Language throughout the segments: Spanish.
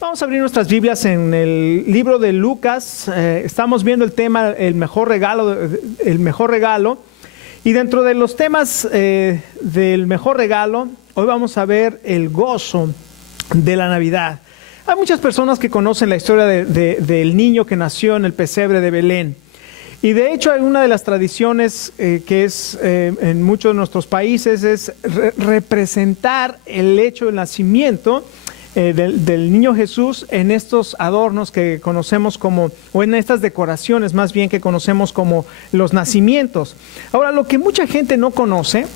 Vamos a abrir nuestras Biblias en el libro de Lucas. Estamos viendo el tema el mejor regalo. Y dentro de los temas del mejor regalo, hoy vamos a ver el gozo de la Navidad. Hay muchas personas que conocen la historia del niño que nació en el pesebre de Belén. Y de hecho hay una de las tradiciones que es en muchos de nuestros países es representar el hecho del nacimiento del niño Jesús en estos adornos que conocemos como, o en estas decoraciones más bien que conocemos como los nacimientos. Ahora, lo que mucha gente no conoce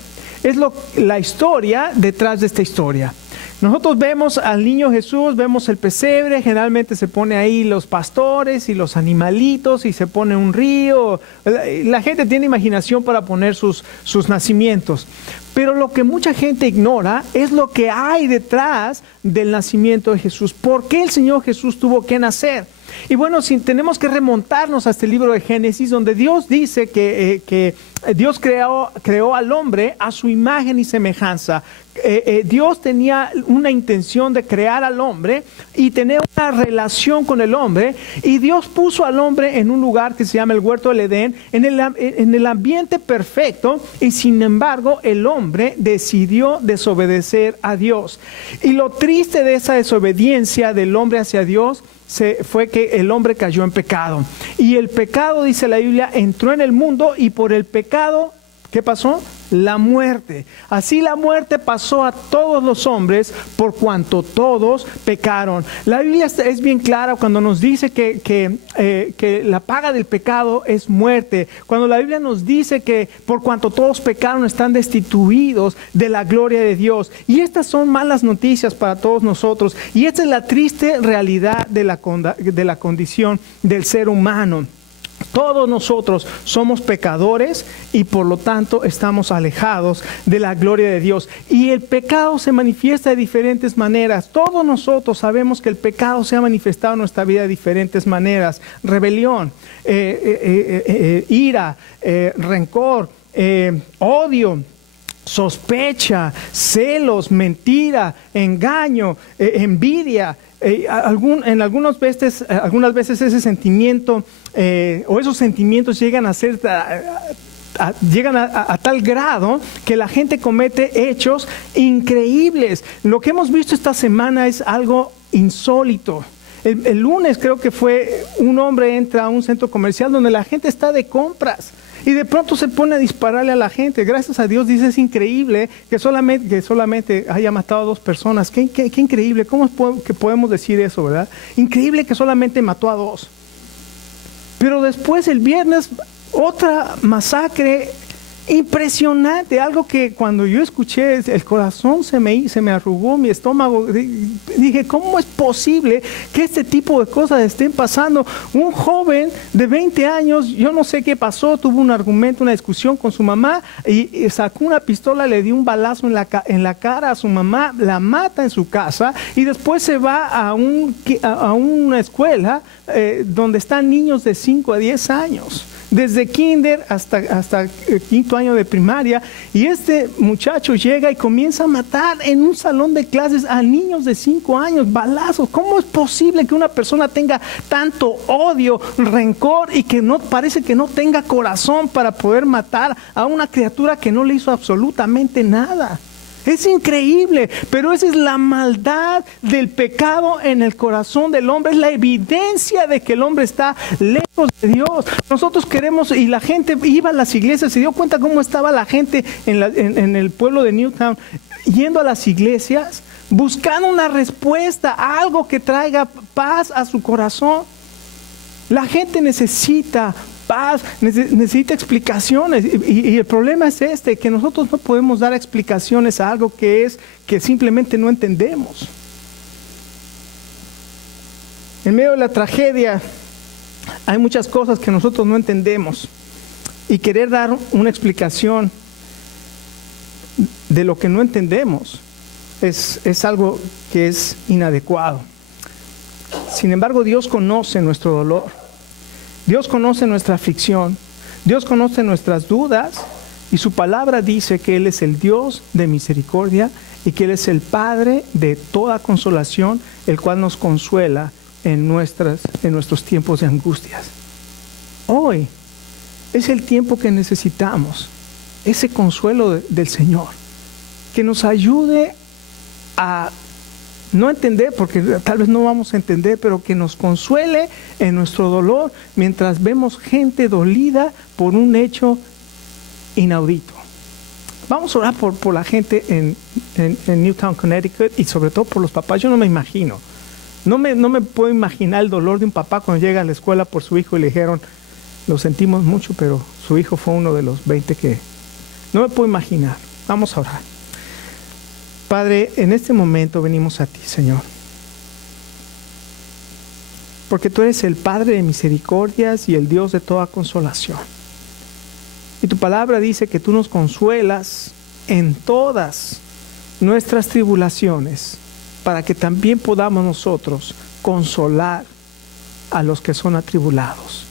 es la historia detrás de esta historia. Nosotros vemos al niño Jesús, vemos el pesebre, generalmente se pone ahí los pastores y los animalitos y se pone un río. La gente tiene imaginación para poner sus nacimientos. Pero lo que mucha gente ignora es lo que hay detrás del nacimiento de Jesús. ¿Por qué el Señor Jesús tuvo que nacer? Y bueno, tenemos que remontarnos a este libro de Génesis, donde Dios dice que Dios creó al hombre a su imagen y semejanza. Dios tenía una intención de crear al hombre y tener una relación con el hombre, y Dios puso al hombre en un lugar que se llama el huerto del Edén, en el ambiente perfecto, y sin embargo el hombre decidió desobedecer a Dios. Y lo triste de esa desobediencia del hombre hacia Dios fue que el hombre cayó en pecado. Y el pecado, dice la Biblia, entró en el mundo, y por el pecado, ¿qué pasó? La muerte. Así la muerte pasó a todos los hombres por cuanto todos pecaron. La Biblia es bien clara cuando nos dice que la paga del pecado es muerte. Cuando la Biblia nos dice que por cuanto todos pecaron están destituidos de la gloria de Dios. Y estas son malas noticias para todos nosotros. Y esta es la triste realidad de la condición del ser humano. Todos nosotros somos pecadores y por lo tanto estamos alejados de la gloria de Dios. Y el pecado se manifiesta de diferentes maneras. Todos nosotros sabemos que el pecado se ha manifestado en nuestra vida de diferentes maneras. Rebelión, ira, rencor, odio, sospecha, celos, mentira, engaño, envidia. Algunas veces ese sentimiento o esos sentimientos llegan a ser llegan a tal grado que la gente comete hechos increíbles. Lo que hemos visto esta semana es algo insólito. El lunes creo que fue un hombre entra a un centro comercial donde la gente está de compras. Y de pronto se pone a dispararle a la gente. Gracias a Dios, dice, es increíble que solamente haya matado a 2 personas. Qué increíble. ¿Cómo es que podemos decir eso, verdad? Increíble que solamente mató a 2. Pero después, el viernes, otra masacre impresionante. Algo que cuando yo escuché, el corazón se me arrugó, mi estómago. Dije, ¿cómo es posible que este tipo de cosas estén pasando? Un joven de 20 años, yo no sé qué pasó, tuvo un argumento, una discusión con su mamá y sacó una pistola, le dio un balazo en la cara a su mamá, la mata en su casa y después se va a una escuela donde están niños de 5 a 10 años. Desde kinder hasta quinto año de primaria, y este muchacho llega y comienza a matar en un salón de clases a niños de 5 años, balazos. ¿Cómo es posible que una persona tenga tanto odio, rencor y que parece que no tenga corazón para poder matar a una criatura que no le hizo absolutamente nada? Es increíble, pero esa es la maldad del pecado en el corazón del hombre. Es la evidencia de que el hombre está lejos de Dios. Nosotros queremos, y la gente iba a las iglesias, se dio cuenta cómo estaba la gente en el pueblo de Newtown, yendo a las iglesias, buscando una respuesta, algo que traiga paz a su corazón. La gente necesita paz, necesita explicaciones, y el problema es que nosotros no podemos dar explicaciones a algo que simplemente no entendemos. En medio de la tragedia hay muchas cosas que nosotros no entendemos, y querer dar una explicación de lo que no entendemos es algo que es inadecuado. Sin embargo, Dios conoce nuestro dolor. Dios conoce nuestra aflicción, Dios conoce nuestras dudas, y su palabra dice que Él es el Dios de misericordia y que Él es el Padre de toda consolación, el cual nos consuela en nuestros tiempos de angustias. Hoy es el tiempo que necesitamos, ese consuelo del Señor, que nos ayude a no entender, porque tal vez no vamos a entender, pero que nos consuele en nuestro dolor mientras vemos gente dolida por un hecho inaudito. Vamos a orar por la gente en Newtown, Connecticut, y sobre todo por los papás. Yo no me imagino, no me puedo imaginar el dolor de un papá cuando llega a la escuela por su hijo y le dijeron, lo sentimos mucho, pero su hijo fue uno de los 20 que... No me puedo imaginar. Vamos a orar. Padre, en este momento venimos a ti, Señor, porque tú eres el Padre de misericordias y el Dios de toda consolación. Y tu palabra dice que tú nos consuelas en todas nuestras tribulaciones, para que también podamos nosotros consolar a los que son atribulados.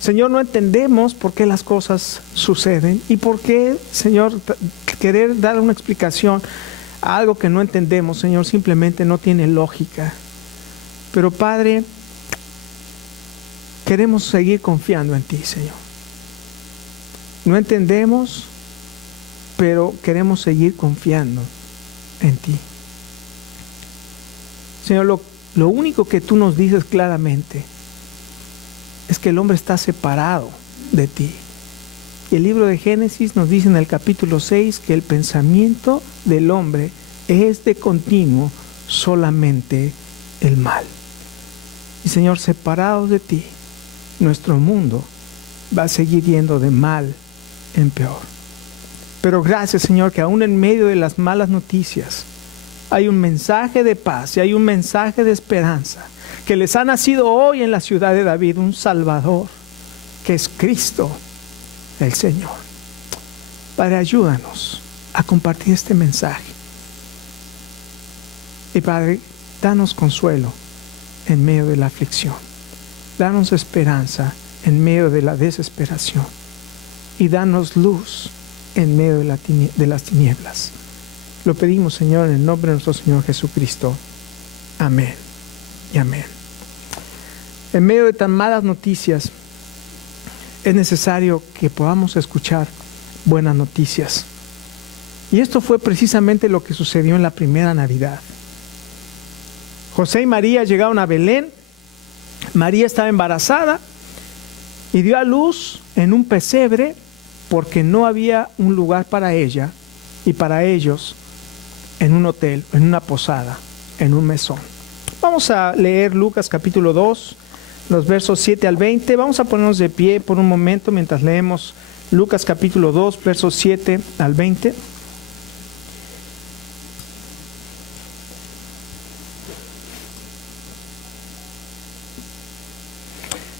Señor, no entendemos por qué las cosas suceden y por qué, Señor, querer dar una explicación a algo que no entendemos, Señor, simplemente no tiene lógica. Pero Padre, queremos seguir confiando en ti, Señor. No entendemos, pero queremos seguir confiando en ti. Señor, lo único que tú nos dices claramente es que el hombre está separado de ti. Y el libro de Génesis nos dice en el capítulo 6 que el pensamiento del hombre es de continuo solamente el mal. Y Señor, separados de ti, nuestro mundo va a seguir yendo de mal en peor. Pero gracias, Señor, que aún en medio de las malas noticias hay un mensaje de paz y hay un mensaje de esperanza, que les ha nacido hoy en la ciudad de David un Salvador, que es Cristo el Señor. Padre, ayúdanos a compartir este mensaje. Y Padre, danos consuelo en medio de la aflicción. Danos esperanza en medio de la desesperación. Y danos luz en medio de las tinieblas. Lo pedimos, Señor, en el nombre de nuestro Señor Jesucristo. Amén y amén. En medio de tan malas noticias, es necesario que podamos escuchar buenas noticias. Y esto fue precisamente lo que sucedió en la primera Navidad. José y María llegaron a Belén. María estaba embarazada y dio a luz en un pesebre porque no había un lugar para ella y para ellos en un hotel, en una posada, en un mesón. Vamos a leer Lucas capítulo 2, los versos 7 al 20. Vamos a ponernos de pie por un momento mientras leemos Lucas capítulo 2, versos 7 al 20.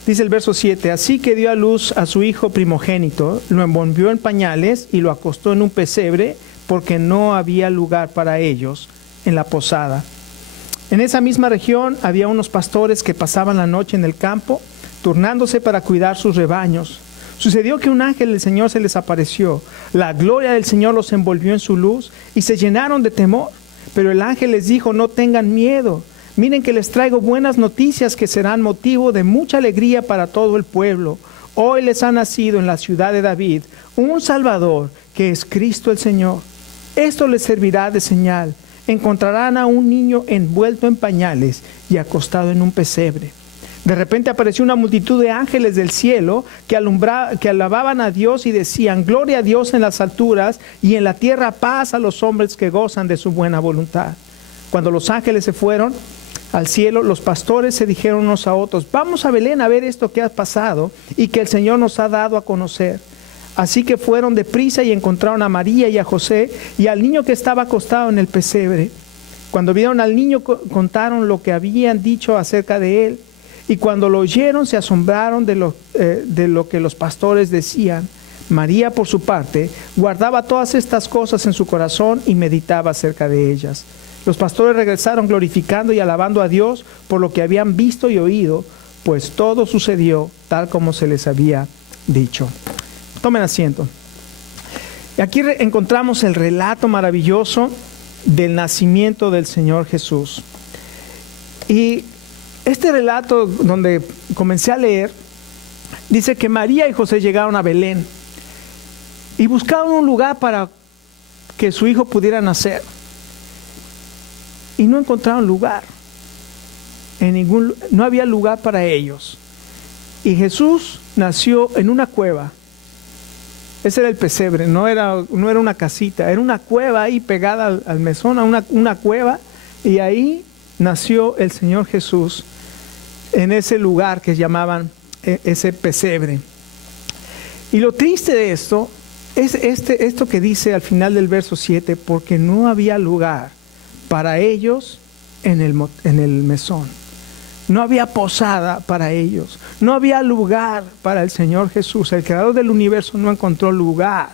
Dice el verso 7, así que dio a luz a su hijo primogénito, lo envolvió en pañales y lo acostó en un pesebre porque no había lugar para ellos en la posada. En esa misma región había unos pastores que pasaban la noche en el campo, turnándose para cuidar sus rebaños. Sucedió que un ángel del Señor se les apareció. La gloria del Señor los envolvió en su luz y se llenaron de temor. Pero el ángel les dijo, no tengan miedo. Miren que les traigo buenas noticias que serán motivo de mucha alegría para todo el pueblo. Hoy les ha nacido en la ciudad de David un Salvador, que es Cristo el Señor. Esto les servirá de señal. Encontrarán a un niño envuelto en pañales y acostado en un pesebre. De repente apareció una multitud de ángeles del cielo que alababan a Dios y decían, gloria a Dios en las alturas y en la tierra paz a los hombres que gozan de su buena voluntad. Cuando los ángeles se fueron al cielo, los pastores se dijeron unos a otros, vamos a Belén a ver esto que ha pasado y que el Señor nos ha dado a conocer. Así que fueron deprisa y encontraron a María y a José y al niño que estaba acostado en el pesebre. Cuando vieron al niño, contaron lo que habían dicho acerca de él. Y cuando lo oyeron, se asombraron de lo que los pastores decían. María, por su parte, guardaba todas estas cosas en su corazón y meditaba acerca de ellas. Los pastores regresaron glorificando y alabando a Dios por lo que habían visto y oído, pues todo sucedió tal como se les había dicho. Tomen asiento. Y aquí encontramos el relato maravilloso del nacimiento del Señor Jesús. Y este relato, donde comencé a leer, dice que María y José llegaron a Belén y buscaron un lugar para que su hijo pudiera nacer. Y no encontraron lugar. No había lugar para ellos. Y Jesús nació en una cueva. Ese era el pesebre, no era una casita, era una cueva ahí pegada al mesón, una cueva, y ahí nació el Señor Jesús en ese lugar que llamaban ese pesebre. Y lo triste de esto es esto que dice al final del verso 7, porque no había lugar para ellos en el mesón. No había posada para ellos. No había lugar para el Señor Jesús. El creador del universo no encontró lugar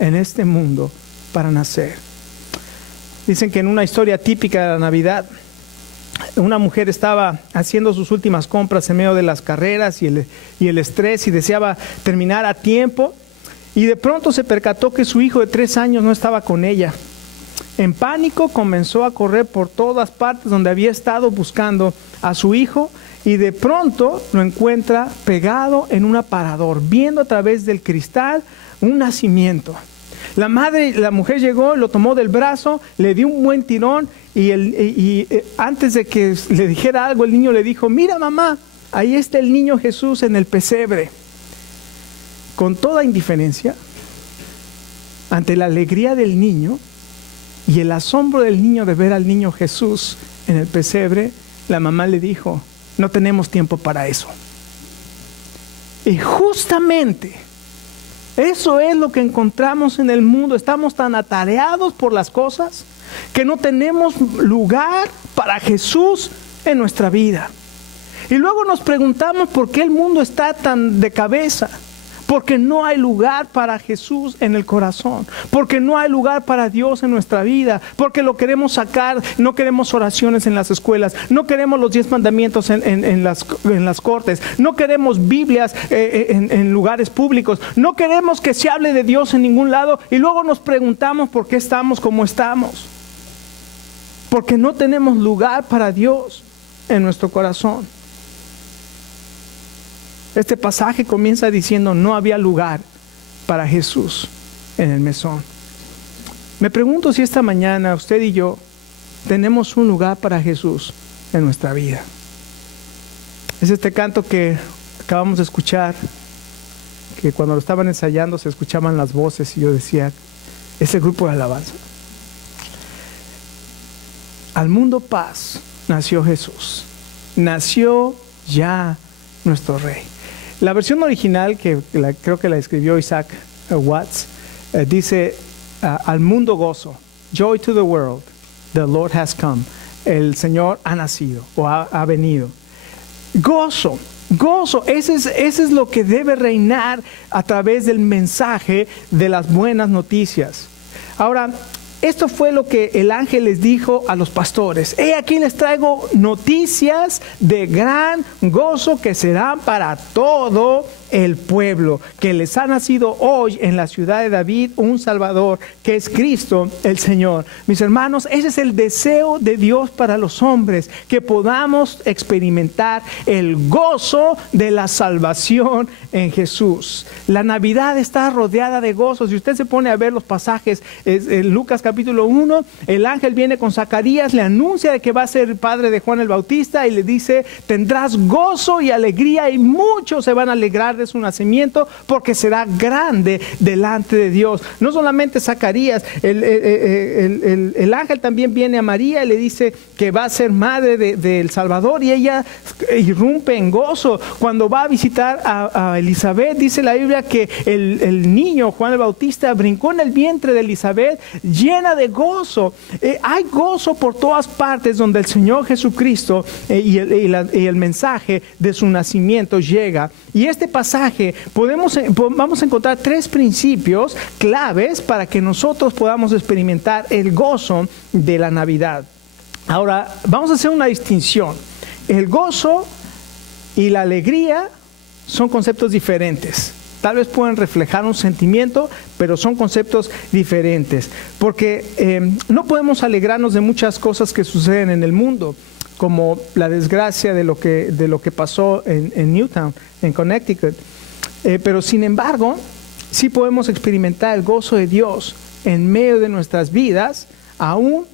en este mundo para nacer. Dicen que en una historia típica de la Navidad, una mujer estaba haciendo sus últimas compras en medio de las carreras y el estrés, y deseaba terminar a tiempo, y de pronto se percató que su hijo de 3 años no estaba con ella. En pánico comenzó a correr por todas partes donde había estado buscando a su hijo, y de pronto lo encuentra pegado en un aparador, viendo a través del cristal un nacimiento. La mujer llegó, lo tomó del brazo, le dio un buen tirón, y antes de que le dijera algo, el niño le dijo: mira, mamá, ahí está el niño Jesús en el pesebre. Con toda indiferencia, ante la alegría del niño y el asombro del niño de ver al niño Jesús en el pesebre, la mamá le dijo: no tenemos tiempo para eso. Y justamente eso es lo que encontramos en el mundo. Estamos tan atareados por las cosas que no tenemos lugar para Jesús en nuestra vida. Y luego nos preguntamos por qué el mundo está tan de cabeza. Porque no hay lugar para Jesús en el corazón. Porque no hay lugar para Dios en nuestra vida. Porque lo queremos sacar. No queremos oraciones en las escuelas. No queremos los 10 mandamientos en las cortes. No queremos Biblias en lugares públicos. No queremos que se hable de Dios en ningún lado. Y luego nos preguntamos por qué estamos como estamos. Porque no tenemos lugar para Dios en nuestro corazón. Este pasaje comienza diciendo: no había lugar para Jesús en el mesón. Me pregunto si esta mañana usted y yo tenemos un lugar para Jesús en nuestra vida. Es este canto que acabamos de escuchar, que cuando lo estaban ensayando se escuchaban las voces y yo decía: es el grupo de alabanza. Al mundo paz nació Jesús. Nació ya nuestro Rey. La versión original, creo que la escribió Isaac Watts, dice: al mundo gozo, joy to the world, the Lord has come. El Señor ha nacido o ha venido. Gozo, ese es lo que debe reinar a través del mensaje de las buenas noticias. Ahora, esto fue lo que el ángel les dijo a los pastores: he aquí les traigo noticias de gran gozo que serán para todo el pueblo, que les ha nacido hoy en la ciudad de David un Salvador, que es Cristo el Señor. Mis hermanos, ese es el deseo de Dios para los hombres, que podamos experimentar el gozo de la salvación en Jesús. La Navidad está rodeada de gozo. Si usted se pone a ver los pasajes en Lucas capítulo 1, el ángel viene con Zacarías, le anuncia de que va a ser el padre de Juan el Bautista y le dice: tendrás gozo y alegría, y muchos se van a alegrar de su nacimiento, porque será grande delante de Dios. No solamente Zacarías, el ángel también viene a María y le dice que va a ser madre del Salvador, y ella irrumpe en gozo. Cuando va a visitar a Elizabeth, dice la Biblia que el niño Juan el Bautista brincó en el vientre de Elizabeth llena de gozo. Hay gozo por todas partes donde el Señor Jesucristo y el mensaje de su nacimiento llega. Y este pasaje vamos a encontrar 3 principios claves para que nosotros podamos experimentar el gozo de la Navidad. Ahora, vamos a hacer una distinción. El gozo y la alegría son conceptos diferentes. tal vez pueden reflejar un sentimiento, pero son conceptos diferentes. Porque no podemos alegrarnos de muchas cosas que suceden en el mundo, como la desgracia de lo que pasó en Newtown, en Connecticut. Pero sin embargo, sí podemos experimentar el gozo de Dios en medio de nuestras vidas, aún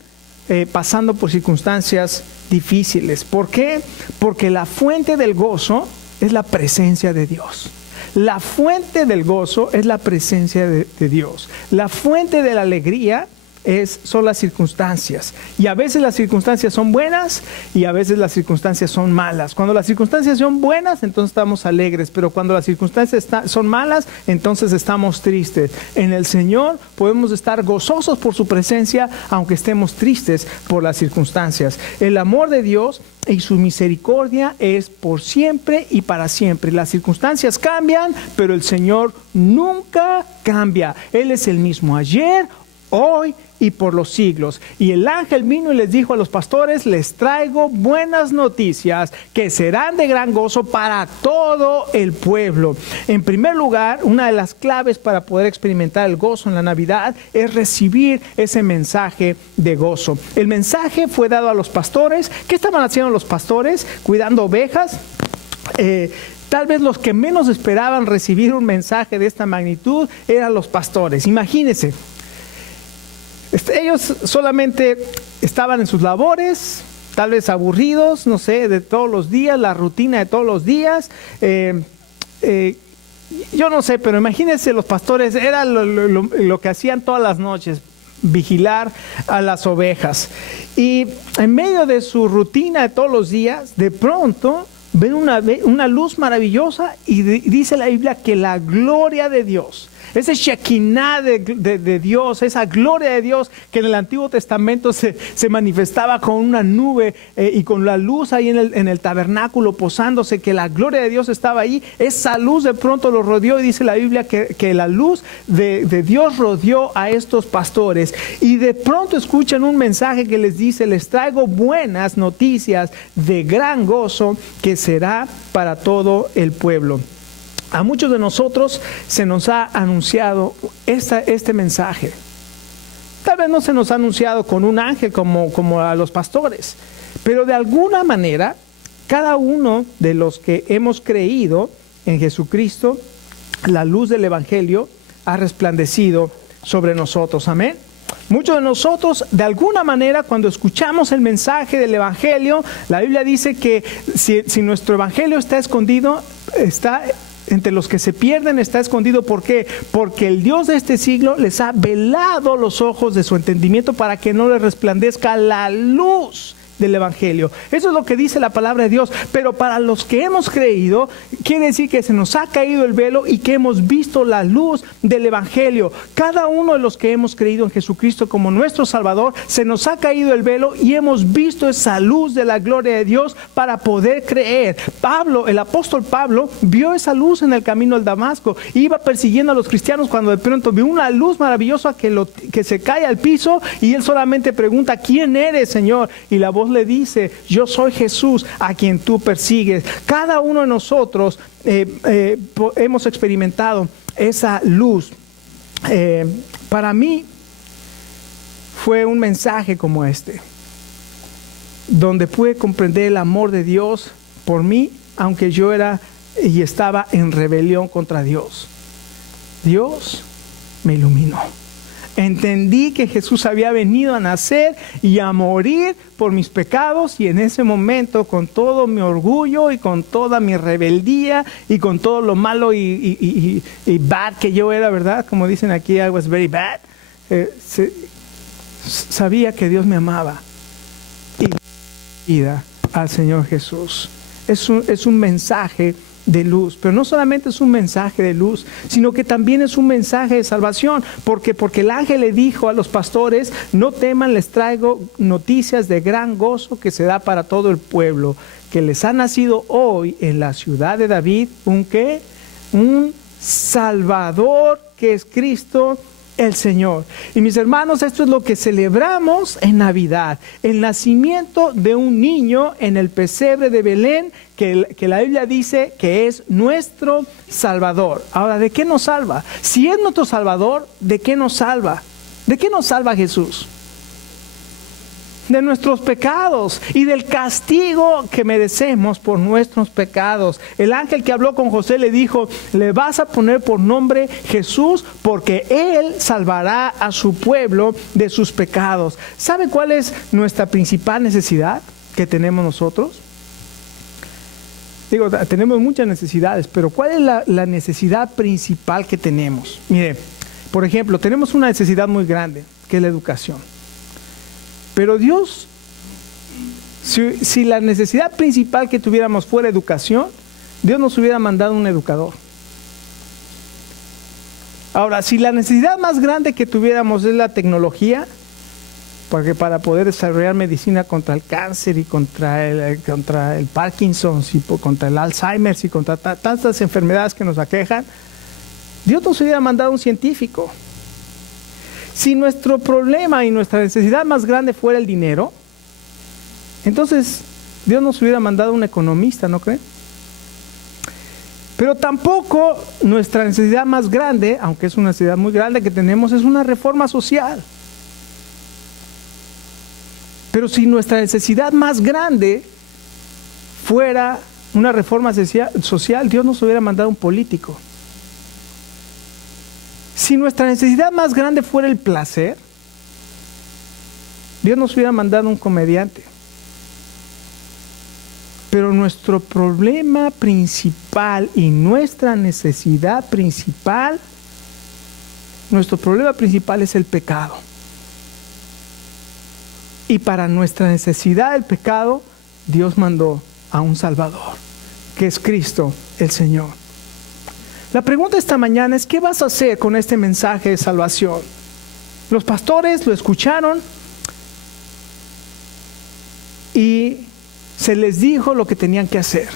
pasando por circunstancias difíciles. ¿Por qué? Porque la fuente del gozo es la presencia de Dios. La fuente del gozo es la presencia de Dios. La fuente de la alegría son las circunstancias. Y a veces las circunstancias son buenas y a veces las circunstancias son malas. Cuando las circunstancias son buenas, entonces estamos alegres. Pero cuando las circunstancias son malas, entonces estamos tristes. En el Señor podemos estar gozosos por su presencia, aunque estemos tristes por las circunstancias. El amor de Dios y su misericordia es por siempre y para siempre. Las circunstancias cambian, pero el Señor nunca cambia. Él es el mismo ayer, hoy y por los siglos. Y el ángel vino y les dijo a los pastores: les traigo buenas noticias que serán de gran gozo para todo el pueblo. En primer lugar, una de las claves para poder experimentar el gozo en la Navidad es recibir ese mensaje de gozo. El mensaje fue dado a los pastores. ¿Qué estaban haciendo los pastores? Cuidando ovejas. Tal vez los que menos esperaban recibir un mensaje de esta magnitud eran los pastores. Imagínense. Ellos solamente estaban en sus labores, tal vez aburridos, no sé, de todos los días, la rutina de todos los días. Yo no sé, pero imagínense, los pastores, era lo que hacían todas las noches, vigilar a las ovejas. Y en medio de su rutina de todos los días, de pronto ven una luz maravillosa y dice la Biblia que la gloria de Dios, ese Shekinah de Dios, esa gloria de Dios que en el Antiguo Testamento se manifestaba con una nube y con la luz ahí en el tabernáculo posándose, que la gloria de Dios estaba ahí. Esa luz de pronto los rodeó y dice la Biblia que la luz de Dios rodeó a estos pastores. Y de pronto escuchan un mensaje que les dice: les traigo buenas noticias de gran gozo que será para todo el pueblo. A muchos de nosotros se nos ha anunciado este mensaje. Tal vez no se nos ha anunciado con un ángel como a los pastores, pero de alguna manera, cada uno de los que hemos creído en Jesucristo, la luz del Evangelio ha resplandecido sobre nosotros. Amén. Muchos de nosotros, de alguna manera, cuando escuchamos el mensaje del Evangelio, la Biblia dice que si nuestro Evangelio está escondido, entre los que se pierden está escondido. ¿Por qué? Porque el Dios de este siglo les ha velado los ojos de su entendimiento para que no les resplandezca la luz del Evangelio. Eso es lo que dice la palabra de Dios. Pero para los que hemos creído, quiere decir que se nos ha caído el velo y que hemos visto la luz del Evangelio. Cada uno de los que hemos creído en Jesucristo como nuestro Salvador, se nos ha caído el velo y hemos visto esa luz de la gloria de Dios para poder creer. El apóstol Pablo, vio esa luz en el camino al Damasco. Iba persiguiendo a los cristianos cuando de pronto vio una luz maravillosa que se cae al piso y él solamente pregunta: ¿quién eres, Señor? Y la voz le dice: yo soy Jesús a quien tú persigues. Cada uno de nosotros hemos experimentado esa luz. Para mí fue un mensaje como este, donde pude comprender el amor de Dios por mí, aunque yo estaba en rebelión contra Dios. Dios me iluminó. Entendí que Jesús había venido a nacer y a morir por mis pecados, y en ese momento, con todo mi orgullo y con toda mi rebeldía y con todo lo malo y bad que yo era, ¿verdad? Como dicen aquí, I was very bad. Sabía que Dios me amaba y vida al Señor Jesús. Es un mensaje de luz, pero no solamente es un mensaje de luz, sino que también es un mensaje de salvación, porque el ángel le dijo a los pastores: no teman, les traigo noticias de gran gozo que se da para todo el pueblo, que les ha nacido hoy en la ciudad de David un Salvador, que es Cristo el Señor. Y mis hermanos, esto es lo que celebramos en Navidad. El nacimiento de un niño en el pesebre de Belén, que la Biblia dice que es nuestro Salvador. Ahora, ¿de qué nos salva? Si es nuestro Salvador, ¿de qué nos salva? ¿De qué nos salva Jesús? De nuestros pecados y del castigo que merecemos por nuestros pecados. El ángel que habló con José le dijo: le vas a poner por nombre Jesús, porque Él salvará a su pueblo de sus pecados. ¿Sabe cuál es nuestra principal necesidad que tenemos nosotros? Digo, tenemos muchas necesidades, pero ¿cuál es la necesidad principal que tenemos? Mire, por ejemplo, tenemos una necesidad muy grande, que es la educación. Pero Dios, si la necesidad principal que tuviéramos fuera educación, Dios nos hubiera mandado un educador. Ahora, si la necesidad más grande que tuviéramos es la tecnología, porque para poder desarrollar medicina contra el cáncer y contra el Parkinson, y contra el Alzheimer y contra tantas enfermedades que nos aquejan, Dios nos hubiera mandado un científico. Si nuestro problema y nuestra necesidad más grande fuera el dinero, entonces Dios nos hubiera mandado un economista, ¿no creen? Pero tampoco nuestra necesidad más grande, aunque es una necesidad muy grande que tenemos, es una reforma social. Pero si nuestra necesidad más grande fuera una reforma social, Dios nos hubiera mandado un político. Si nuestra necesidad más grande fuera el placer, Dios nos hubiera mandado un comediante. Pero nuestro problema principal y nuestra necesidad principal, nuestro problema principal es el pecado. Y para nuestra necesidad del pecado, Dios mandó a un Salvador, que es Cristo el Señor. La pregunta esta mañana es: ¿qué vas a hacer con este mensaje de salvación? Los pastores lo escucharon y se les dijo lo que tenían que hacer.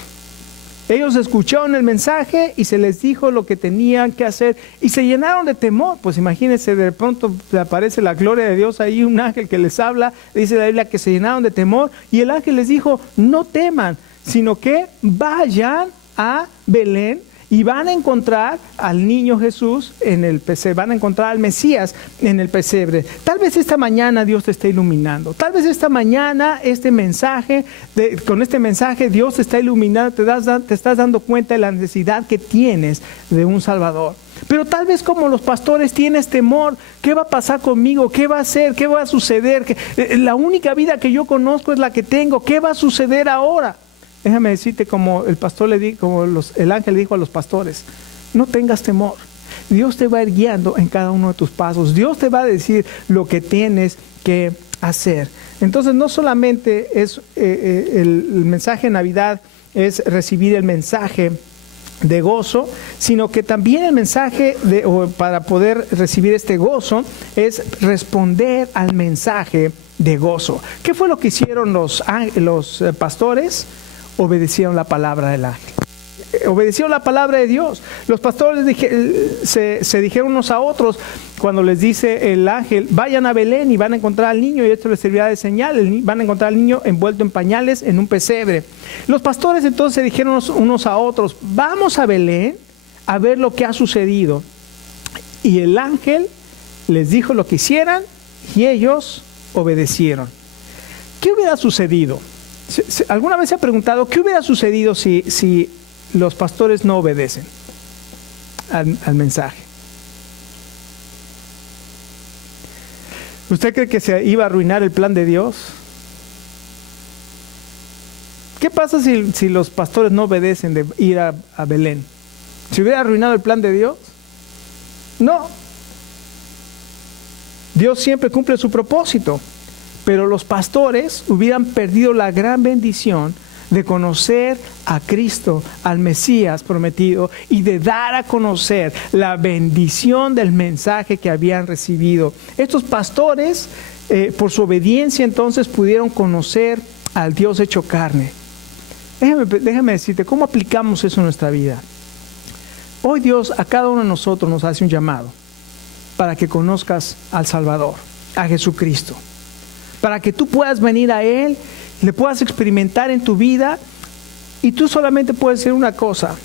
Ellos escucharon el mensaje y se les dijo lo que tenían que hacer y se llenaron de temor. Pues imagínense, de pronto le aparece la gloria de Dios ahí, un ángel que les habla, dice la Biblia que se llenaron de temor y el ángel les dijo: no teman, sino que vayan a Belén y van a encontrar al niño Jesús en el pesebre, van a encontrar al Mesías en el pesebre. Tal vez esta mañana Dios te está iluminando. Tal vez esta mañana con este mensaje Dios te está iluminando, te estás dando cuenta de la necesidad que tienes de un Salvador. Pero tal vez como los pastores tienes temor: ¿qué va a pasar conmigo? ¿Qué va a hacer? ¿Qué va a suceder? La única vida que yo conozco es la que tengo. ¿Qué va a suceder ahora? Déjame decirte, como el ángel dijo a los pastores: no tengas temor. Dios te va a ir guiando en cada uno de tus pasos. Dios te va a decir lo que tienes que hacer. Entonces, no solamente es el mensaje de Navidad es recibir el mensaje de gozo, sino que también el mensaje para poder recibir este gozo es responder al mensaje de gozo. ¿Qué fue lo que hicieron los pastores? Obedecieron la palabra del ángel. Obedecieron la palabra de Dios. Los pastores se dijeron unos a otros cuando les dice el ángel: vayan a Belén y van a encontrar al niño y esto les servirá de señal. Van a encontrar al niño envuelto en pañales en un pesebre. Los pastores entonces se dijeron unos a otros: vamos a Belén a ver lo que ha sucedido. Y el ángel les dijo lo que hicieran y ellos obedecieron. ¿Qué hubiera sucedido? ¿Alguna vez se ha preguntado qué hubiera sucedido si los pastores no obedecen al mensaje? ¿Usted cree que se iba a arruinar el plan de Dios? ¿Qué pasa si los pastores no obedecen de ir a Belén? ¿Se hubiera arruinado el plan de Dios? No. Dios siempre cumple su propósito. Pero los pastores hubieran perdido la gran bendición de conocer a Cristo, al Mesías prometido, y de dar a conocer la bendición del mensaje que habían recibido. Estos pastores, por su obediencia, entonces pudieron conocer al Dios hecho carne. Déjame decirte, ¿cómo aplicamos eso en nuestra vida? Hoy Dios a cada uno de nosotros nos hace un llamado. para que conozcas al Salvador, a Jesucristo. Para que tú puedas venir a Él, le puedas experimentar en tu vida, y tú solamente puedes hacer una cosa.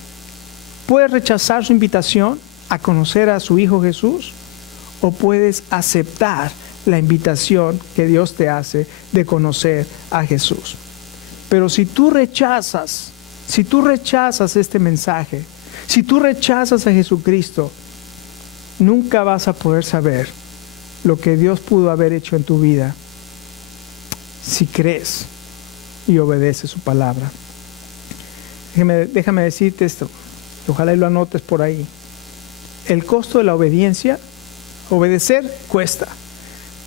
Puedes rechazar su invitación a conocer a su Hijo Jesús, o puedes aceptar la invitación que Dios te hace de conocer a Jesús. Pero si tú rechazas este mensaje, si tú rechazas a Jesucristo, nunca vas a poder saber lo que Dios pudo haber hecho en tu vida si crees y obedeces su palabra. Déjame decirte esto, ojalá y lo anotes por ahí. El costo de la obediencia, obedecer cuesta,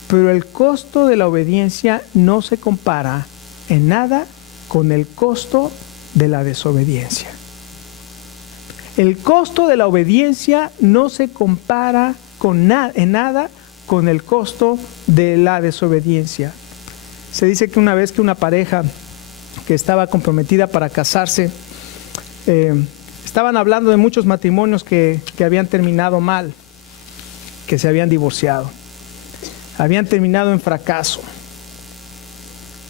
pero el costo de la obediencia no se compara en nada con el costo de la desobediencia. El costo de la obediencia no se compara en nada con el costo de la desobediencia. Se dice que una vez que una pareja que estaba comprometida para casarse, estaban hablando de muchos matrimonios que habían terminado mal, que se habían divorciado, habían terminado en fracaso.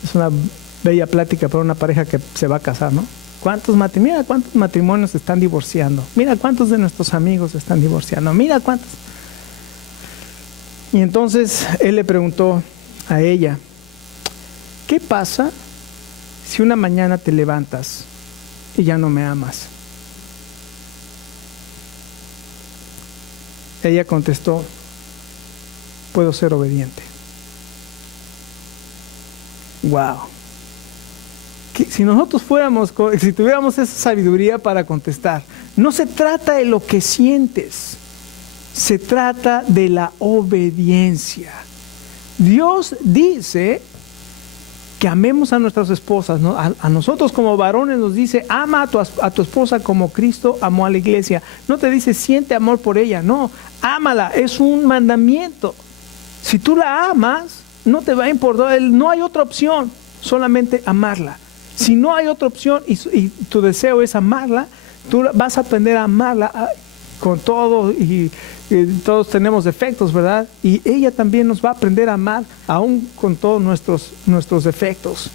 Es una bella plática para una pareja que se va a casar, ¿no? Mira cuántos matrimonios se están divorciando. Mira cuántos de nuestros amigos se están divorciando. Mira cuántos. Y entonces él le preguntó a ella, ¿qué pasa si una mañana te levantas y ya no me amas? Ella contestó, puedo ser obediente. Wow. Si nosotros si tuviéramos esa sabiduría para contestar, no se trata de lo que sientes, se trata de la obediencia. Dios dice que amemos a nuestras esposas, ¿no? A nosotros como varones nos dice, ama a tu esposa como Cristo amó a la iglesia. No te dice, siente amor por ella, no, ámala, es un mandamiento. Si tú la amas, no te va a importar, no hay otra opción, solamente amarla. Si no hay otra opción y tu deseo es amarla, tú vas a aprender a amarla con todo, y todos tenemos defectos, ¿verdad? Y ella también nos va a aprender a amar, aún con todos nuestros defectos.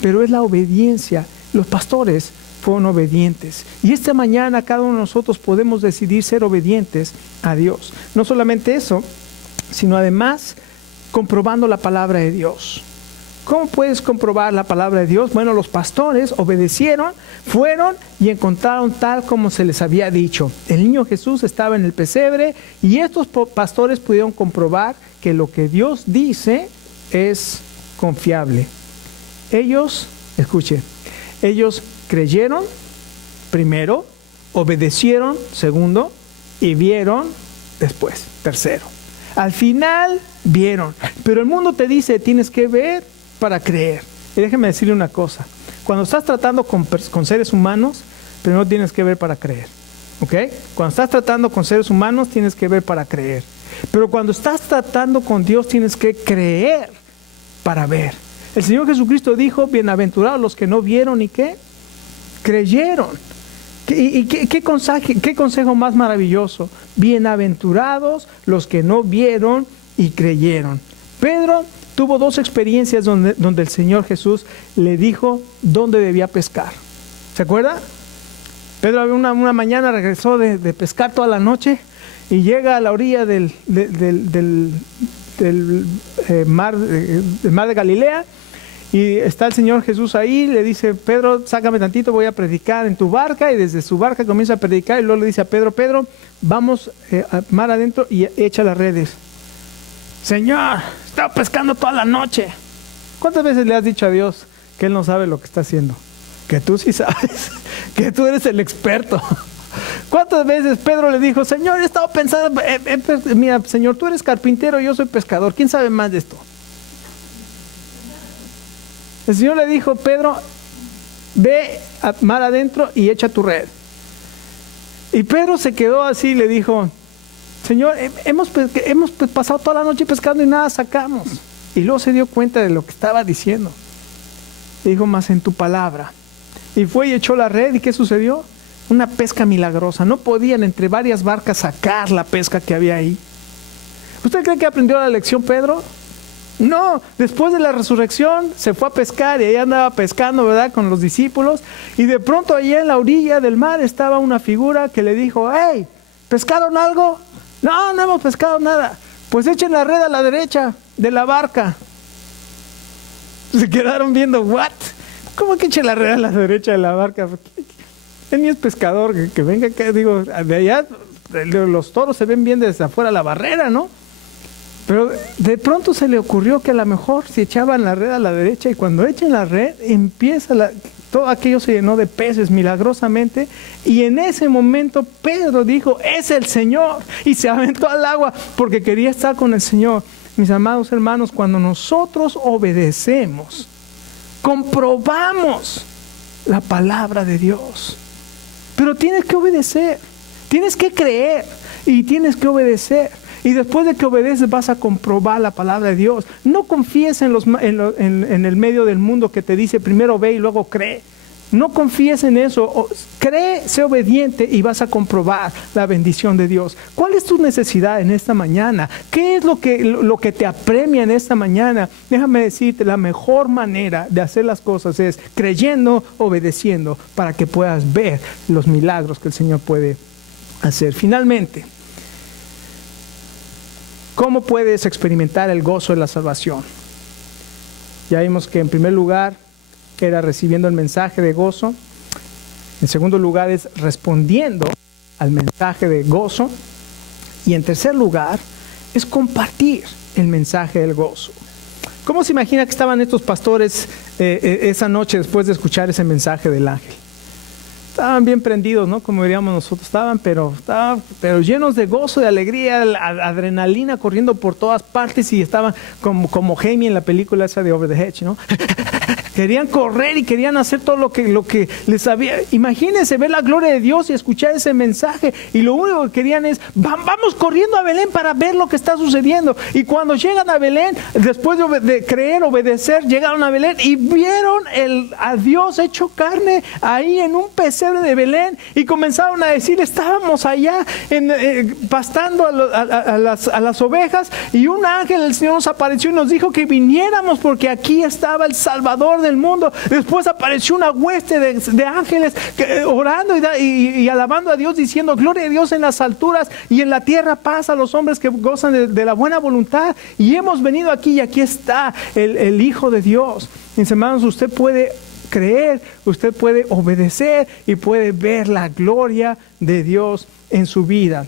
Pero es la obediencia. Los pastores fueron obedientes. Y esta mañana cada uno de nosotros podemos decidir ser obedientes a Dios. No solamente eso, sino además comprobando la palabra de Dios. ¿Cómo puedes comprobar la palabra de Dios? Bueno, los pastores obedecieron, fueron y encontraron tal como se les había dicho. El niño Jesús estaba en el pesebre y estos pastores pudieron comprobar que lo que Dios dice es confiable. Ellos creyeron primero, obedecieron segundo y vieron después tercero. Al final vieron, pero el mundo te dice tienes que ver para creer. Y déjeme decirle una cosa, cuando estás tratando con seres humanos, primero tienes que ver para creer, ¿ok? Cuando estás tratando con seres humanos, tienes que ver para creer. Pero cuando estás tratando con Dios, tienes que creer para ver. El Señor Jesucristo dijo, bienaventurados los que no vieron y ¿qué? Creyeron. ¿Y qué consejo más maravilloso? Bienaventurados los que no vieron y creyeron. Pedro tuvo dos experiencias donde el Señor Jesús le dijo dónde debía pescar. ¿Se acuerda? Pedro una mañana regresó de pescar toda la noche y llega a la orilla del mar de Galilea y está el Señor Jesús ahí, le dice, Pedro, sácame tantito, voy a predicar en tu barca, y desde su barca comienza a predicar y luego le dice a Pedro, vamos a mar adentro y echa las redes. Señor, estaba pescando toda la noche. ¿Cuántas veces le has dicho a Dios que Él no sabe lo que está haciendo? Que tú sí sabes, que tú eres el experto. ¿Cuántas veces Pedro le dijo, Señor, he estado pensando, mira, Señor, tú eres carpintero, yo soy pescador, ¿quién sabe más de esto? El Señor le dijo, Pedro, ve a mar adentro y echa tu red. Y Pedro se quedó así y le dijo, Señor, hemos pasado toda la noche pescando y nada sacamos. Y luego se dio cuenta de lo que estaba diciendo. Dijo, más en tu palabra. Y fue y echó la red. ¿Y qué sucedió? Una pesca milagrosa. No podían entre varias barcas sacar la pesca que había ahí. ¿Usted cree que aprendió la lección Pedro? No, después de la resurrección se fue a pescar y ahí andaba pescando, ¿verdad?, con los discípulos. Y de pronto allá en la orilla del mar estaba una figura que le dijo: hey, ¿pescaron algo? No, no hemos pescado nada. Pues echen la red a la derecha de la barca. Se quedaron viendo, ¿what? ¿Cómo que echen la red a la derecha de la barca? Él ni es pescador, que venga acá, digo, de allá los toros se ven bien desde afuera de la barrera, ¿no? Pero de pronto se le ocurrió que a lo mejor si echaban la red a la derecha, y cuando echen la red todo aquello se llenó de peces milagrosamente, y en ese momento Pedro dijo: es el Señor, y se aventó al agua porque quería estar con el Señor. Mis amados hermanos, cuando nosotros obedecemos, comprobamos la palabra de Dios. Pero tienes que obedecer, tienes que creer y tienes que obedecer. Y después de que obedeces vas a comprobar la palabra de Dios. No confíes en el medio del mundo que te dice primero ve y luego cree. No confíes en eso. Cree, sé obediente y vas a comprobar la bendición de Dios. ¿Cuál es tu necesidad en esta mañana? ¿Qué es lo que te apremia en esta mañana? Déjame decirte, la mejor manera de hacer las cosas es creyendo, obedeciendo, para que puedas ver los milagros que el Señor puede hacer. Finalmente, ¿cómo puedes experimentar el gozo de la salvación? Ya vimos que en primer lugar era recibiendo el mensaje de gozo. En segundo lugar es respondiendo al mensaje de gozo. Y en tercer lugar es compartir el mensaje del gozo. ¿Cómo se imagina que estaban estos pastores esa noche después de escuchar ese mensaje del ángel? Estaban bien prendidos, ¿no? Como diríamos nosotros, estaban pero llenos de gozo, de alegría, adrenalina corriendo por todas partes, y estaban como Jamie en la película esa de Over the Hedge, ¿no? Querían correr y querían hacer todo lo que les había. Imagínense ver la gloria de Dios y escuchar ese mensaje, y lo único que querían es: vamos corriendo a Belén para ver lo que está sucediendo. Y cuando llegan a Belén, después de creer, obedecer, llegaron a Belén y vieron a Dios hecho carne ahí en un pesebre de Belén, y comenzaron a decir: estábamos allá pastando a las ovejas, y un ángel del Señor nos apareció y nos dijo que viniéramos porque aquí estaba el Salvador del mundo. Después apareció una hueste de ángeles orando y alabando a Dios, diciendo: gloria a Dios en las alturas y en la tierra paz a los hombres que gozan de la buena voluntad. Y hemos venido aquí, y aquí está el Hijo de Dios. Mis hermanos, usted puede creer, usted puede obedecer y puede ver la gloria de Dios en su vida.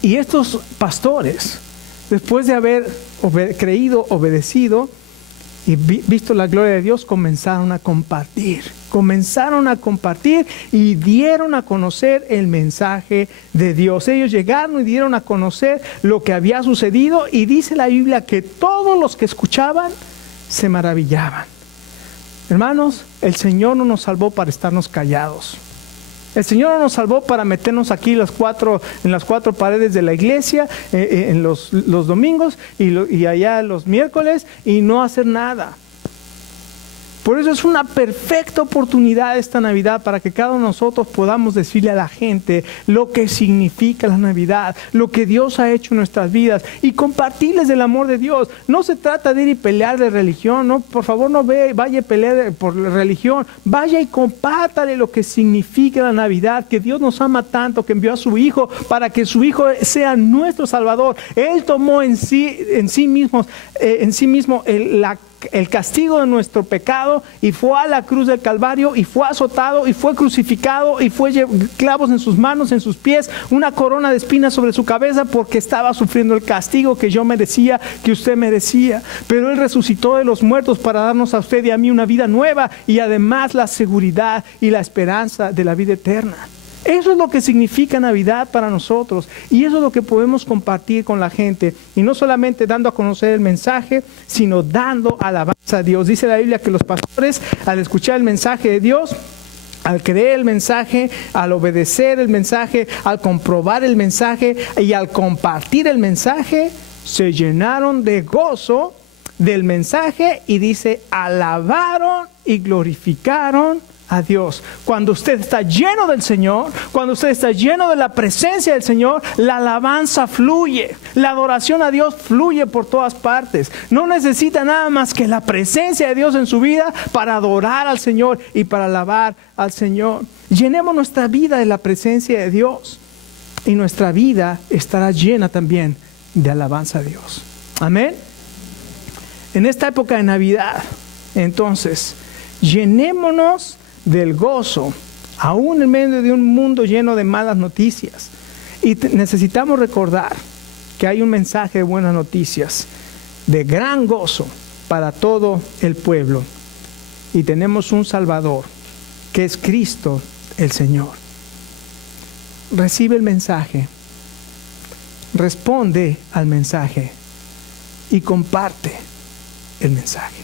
Y estos pastores, después de haber creído, obedecido y visto la gloria de Dios, comenzaron a compartir y dieron a conocer el mensaje de Dios. Ellos llegaron y dieron a conocer lo que había sucedido, y dice la Biblia que todos los que escuchaban se maravillaban. Hermanos, el Señor no nos salvó para estarnos callados. El Señor no nos salvó para meternos aquí en las cuatro paredes de la iglesia en los domingos y allá los miércoles y no hacer nada. Por eso es una perfecta oportunidad esta Navidad para que cada uno de nosotros podamos decirle a la gente lo que significa la Navidad, lo que Dios ha hecho en nuestras vidas, y compartirles del amor de Dios. No se trata de ir y pelear de religión, no, por favor no vaya a pelear por religión, vaya y compártale lo que significa la Navidad, que Dios nos ama tanto que envió a su Hijo para que su Hijo sea nuestro Salvador. Él tomó en sí mismo el castigo de nuestro pecado, y fue a la cruz del Calvario, y fue azotado, y fue crucificado, y fue clavos en sus manos, en sus pies, una corona de espinas sobre su cabeza, porque estaba sufriendo el castigo que yo merecía, que usted merecía. Pero Él resucitó de los muertos para darnos a usted y a mí una vida nueva, y además la seguridad y la esperanza de la vida eterna. Eso es lo que significa Navidad para nosotros, y eso es lo que podemos compartir con la gente, y no solamente dando a conocer el mensaje, sino dando alabanza a Dios. Dice la Biblia que los pastores, al escuchar el mensaje de Dios, al creer el mensaje, al obedecer el mensaje, al comprobar el mensaje y al compartir el mensaje, se llenaron de gozo del mensaje, y dice: alabaron y glorificaron a Dios. Cuando usted está lleno del Señor, cuando usted está lleno de la presencia del Señor, la alabanza fluye, la adoración a Dios fluye por todas partes. No necesita nada más que la presencia de Dios en su vida para adorar al Señor y para alabar al Señor. Llenemos nuestra vida de la presencia de Dios y nuestra vida estará llena también de alabanza a Dios. Amén. En esta época de Navidad, entonces, llenémonos del gozo, aún en medio de un mundo lleno de malas noticias. Y necesitamos recordar que hay un mensaje de buenas noticias, de gran gozo para todo el pueblo. Y tenemos un Salvador, que es Cristo el Señor. Recibe el mensaje, responde al mensaje y comparte el mensaje.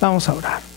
Vamos a orar.